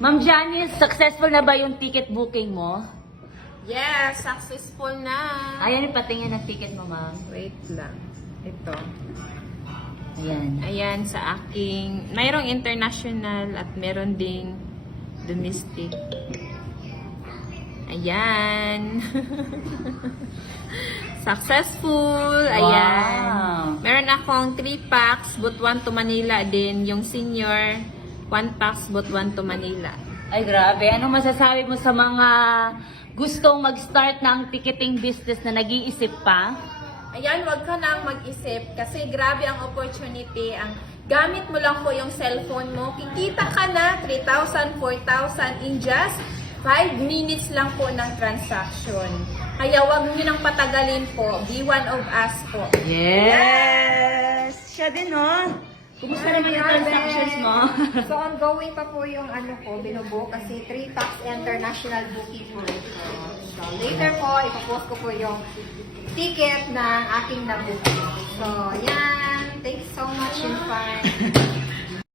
Ma'am Janice, successful na ba yung ticket booking mo? Yes, successful na. Ayan, patingin ang ticket mo, ma'am. Wait lang. Ito. Ayan. Ayan sa aking, mayroong international at meron ding domestic. Ayan. Successful. Ayan. Wow. Meron akong 3 packs, but 1 to Manila din. Yung senior, 1 packs, but 1 to Manila. Ay, grabe. Anong masasabi mo sa mga gustong mag-start ng ticketing business na nag-iisip pa? Ayan, wag ka nang mag-isip kasi grabe ang opportunity. Ang gamit mo lang po yung cellphone mo, kikita ka na 3,000, 4,000 in just 5 minutes lang po ng transaction. Kaya wag nyo nang patagalin po. Be one of us po. Yes! Siya din, oh. Kumusta naman yung transactions mo? So, ongoing pa po yung ano ko, binubook kasi 3 packs international booking po ito. So, later po, ipapost ko po yung ticket ng aking nabook. So,